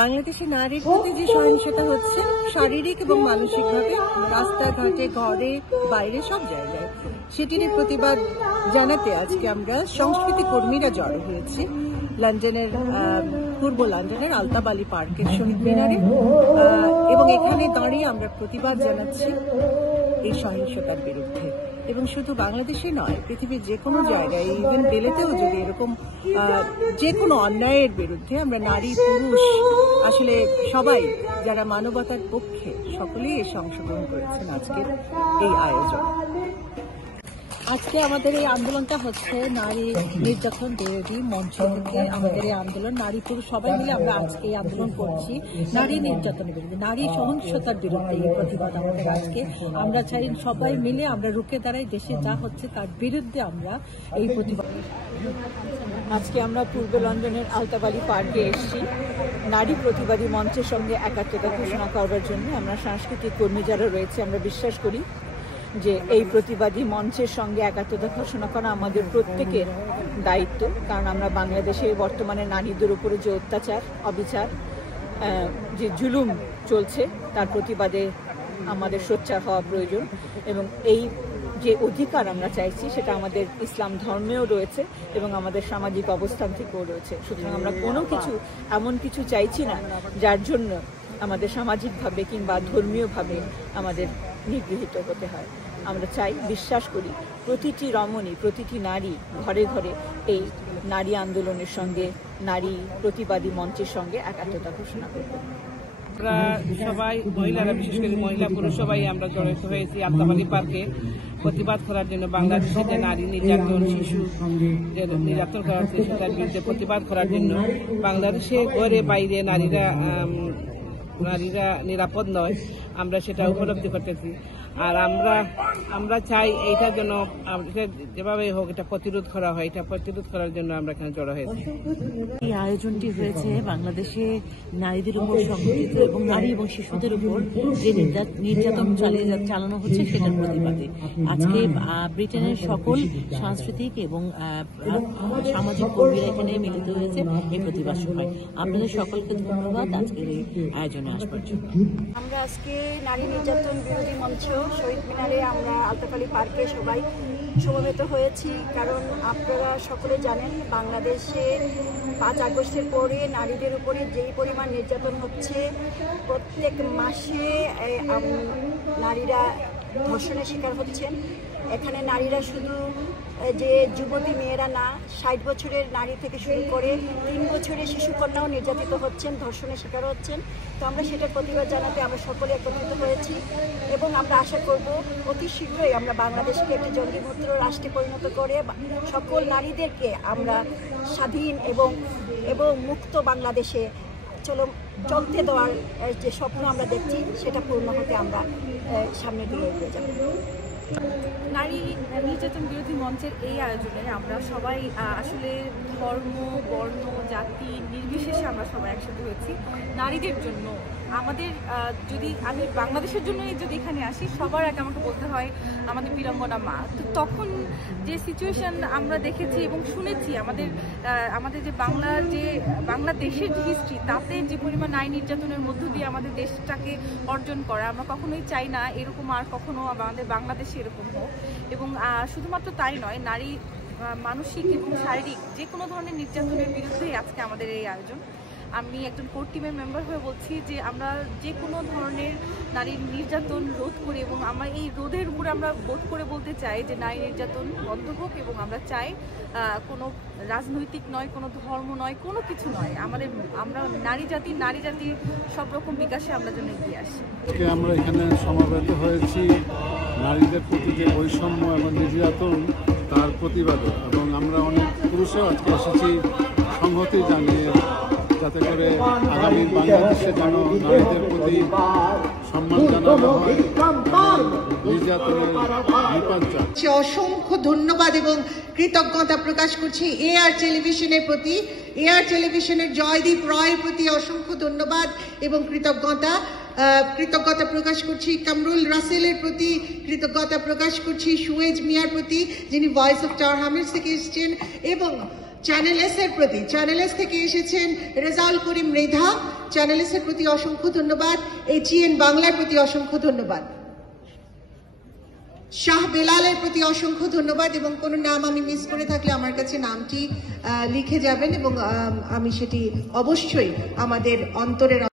বাংলাদেশে নারীর প্রতি যে সহিংসতা হচ্ছে শারীরিক এবং মানসিকভাবে রাস্তাঘাটে, ঘরে, বাইরে সব জায়গায়, সেটিরই প্রতিবাদ জানাতে আজকে আমরা সংস্কৃতি কর্মীরা জড়ো হয়েছি লন্ডনের পূর্ব লন্ডনের আলতাফ আলী পার্কের শহীদ মিনারে, এবং এখানে দাঁড়িয়ে আমরা প্রতিবাদ জানাচ্ছি এই সহিংসতার বিরুদ্ধে। এবং শুধু বাংলাদেশে নয়, পৃথিবীর যে কোনো জায়গায়, ইভেন দিল্লিতেও যদি এরকম যে কোনো অন্যায়ের বিরুদ্ধে আমরা নারী পুরুষ আসলে সবাই যারা মানবতার পক্ষে সকলেই এসে অংশগ্রহণ করেছেন আজকের এই আয়োজন। আজকে আমাদের এই আন্দোলনটা হচ্ছে নারী নির্যাতন বিরোধী মঞ্চ থেকে আমাদের এই আন্দোলন, নারী পুরুষ সবাই মিলে আমরা আজকে এই আন্দোলন করছি নারী নির্যাতনের বিরুদ্ধে, নারী সহিংসতার বিরুদ্ধে এই প্রতিবাদ আমাদের আজকে। আমরা চাই সবাই মিলে আমরা রুখে দাঁড়াই, দেশে যা হচ্ছে তার বিরুদ্ধে আমরা এই প্রতিবাদ। আজকে আমরা পূর্ব লন্ডনের আলতাফ আলী পার্কে এসেছি নারী প্রতিবাদী মঞ্চের সঙ্গে একাত্মতা ঘোষণা করবার জন্য। আমরা সাংস্কৃতিক কর্মী যারা রয়েছে আমরা বিশ্বাস করি যে এই প্রতিবাদী মঞ্চের সঙ্গে একাত্মতা ঘোষণা করা আমাদের প্রত্যেকের দায়িত্ব, কারণ আমরা বাংলাদেশে বর্তমানে নারীদের উপরে যে অত্যাচার, অবিচার, যে জুলুম চলছে তার প্রতিবাদে আমাদের সোচ্চার হওয়া প্রয়োজন। এবং এই যে অধিকার আমরা চাইছি সেটা আমাদের ইসলাম ধর্মেও রয়েছে এবং আমাদের সামাজিক অবস্থান থেকেও রয়েছে। সুতরাং আমরা কোনো কিছু এমন কিছু চাইছি না যার জন্য আমাদের সামাজিকভাবে কিংবা ধর্মীয়ভাবে আমাদের নিগৃহীত হতে হয়। আমরা চাই, বিশ্বাস করি প্রতিটি রমণী, প্রতিটি নারী ঘরে ঘরে এই নারী আন্দোলনের সঙ্গে, নারী প্রতিবাদী মঞ্চের সঙ্গে একাত্মতা ঘোষণা করব। আমরা সবাই মহিলারা, বিশেষ করে মহিলা পুরুষ সবাই আমরা জড়িত হয়েছি আলতাফ আলী পার্কে প্রতিবাদ করার জন্য। বাংলাদেশে যে নারী নির্যাতন, শিশু যে নির্যাতন করা হচ্ছে সেটার বিরুদ্ধে প্রতিবাদ করার জন্য। বাংলাদেশে ঘরে বাইরে নারীরা নিরাপদ নয়, আমরা সেটা উপলব্ধি করতেছি। আর আমরা চাই এইটার জন্য যেভাবে হোক এটা প্রতিরোধ করা হয়, এটা প্রতিরোধ করার জন্য আমরা এখানে জড়ো হয়েছি। এই আয়োজনটি হয়েছে বাংলাদেশে নারীদের উপর সংঘটিত এবং নারী এবং শিশুদের উপর যে নির্যাতন চালানো হচ্ছে সেটার প্রতিবাদে। আজকে ব্রিটেনের সকল সাংস্কৃতিক এবং সামাজিক কর্মীরা এখানে মিলিত হয়েছে এই প্রতিবাদ সভায়। আপনাদের সকলকে ধন্যবাদ আজকের এই আয়োজনে আসবার জন্য। আমরা আজকে নারী নির্যাতন বিরোধী মঞ্চ শহীদ মিনারে আমরা আলতাফ আলী পার্কে সবাই সমবেত হয়েছি, কারণ আপনারা সকলে জানেন বাংলাদেশে 5 আগস্টের পরে নারীদের উপরে যেই পরিমাণ নির্যাতন হচ্ছে, প্রত্যেক মাসে নারীরা ধর্ষণের শিকার হচ্ছেন। এখানে নারীরা শুধু যে যুবতী মেয়েরা না, 60 বছরের নারী থেকে শুরু করে 3 বছরের শিশুকন্যাও নির্যাতিত হচ্ছেন, ধর্ষণের শিকার হচ্ছেন। তো আমরা সেটার প্রতিবাদ জানাতে আমরা সকলে একত্রিত হয়েছি এবং আমরা আশা করব অতি শীঘ্রই আমরা বাংলাদেশকে একটি জঙ্গিমুক্ত রাষ্ট্রে পরিণত করে সকল নারীদেরকে আমরা স্বাধীন এবং মুক্ত বাংলাদেশে চলতে দেওয়ার যে স্বপ্ন আমরা দেখছি সেটা পূর্ণ হতে আমরা সামনের দিকে এগিয়ে যাব। নারী নির্যাতন বিরোধী মঞ্চের এই আয়োজনে আমরা সবাই আসলে ধর্ম, বর্ণ, জাতি নির্বিশেষে আমরা সবাই একসাথে হয়েছি নারীদের জন্য। আমাদের যদি আমি বাংলাদেশের জন্য যদি এখানে আসি, সবার আগে আমাকে বলতে হয় আমাদের বীরাঙ্গনা মা। তো তখন যে সিচুয়েশন আমরা দেখেছি এবং শুনেছি, আমাদের যে বাংলাদেশের যে হিস্ট্রি, তাতে যে পরিমাণ নারী নির্যাতনের মধ্য দিয়ে আমাদের দেশটাকে অর্জন করা, আমরা কখনোই চাই না এরকম আর কখনো আমাদের বাংলাদেশে এরকম হোক। এবং শুধুমাত্র তাই নয়, নারী মানসিক এবং শারীরিক যে কোনো ধরনের নির্যাতনের বিরুদ্ধেই আজকে আমাদের এই আয়োজন। আমি একজন কোর টিমের মেম্বার হয়ে বলছি যে আমরা যে কোনো ধরনের নারীর নির্যাতন রোধ করে, এবং আমরা এই রোধের উপরে আমরা বোধ করে বলতে চাই যে নারী নির্যাতন বন্ধ হোক। এবং আমরা চাই কোনো রাজনৈতিক নয়, কোনো ধর্ম নয়, কোনো কিছু নয়, আমরা নারী জাতির সব রকম বিকাশে আমরা যেন এগিয়ে আসি। আমরা এখানে সমাবেত হয়েছি নারীদের প্রতি যে বৈষম্য এবং নির্যাতন তার প্রতিবাদে, এবং আমরা অনেক পুরুষও আজকে এসেছি সংহতি জানিয়ে, যাতে করে আগামী বাংলাদেশে যেন নারীদের প্রতি সম্মান জানানো হয়, নির্যাতনের বিপর্যয়। অসংখ্য ধন্যবাদ এবং কৃতজ্ঞতা প্রকাশ করছি এআর টেলিভিশনের প্রতি, এআর টেলিভিশনের জয়দীপ রয়ের প্রতি অসংখ্য ধন্যবাদ এবং কৃতজ্ঞতা প্রকাশ করছি কামরুল রাসেলের প্রতি, কৃতজ্ঞতা প্রকাশ করছি সুয়েজ মিয়ার প্রতি যিনি ভয়েস অফ টাওয়ার হামিজ থেকে এসেছেন, এবং চ্যানেল এস এর প্রতি, চ্যানেল এস থেকে এসেছেন রেজাউল করিম মৃধা, চ্যানেল এস এর প্রতি অসংখ্য ধন্যবাদ। HEN বাংলার প্রতি অসংখ্য ধন্যবাদ। শাহ বেলালের প্রতি অসংখ্য ধন্যবাদ, এবং কোনো নাম আমি মিস করে থাকলে আমার কাছে নামটি লিখে যাবেন এবং আমি সেটি অবশ্যই আমাদের অন্তরের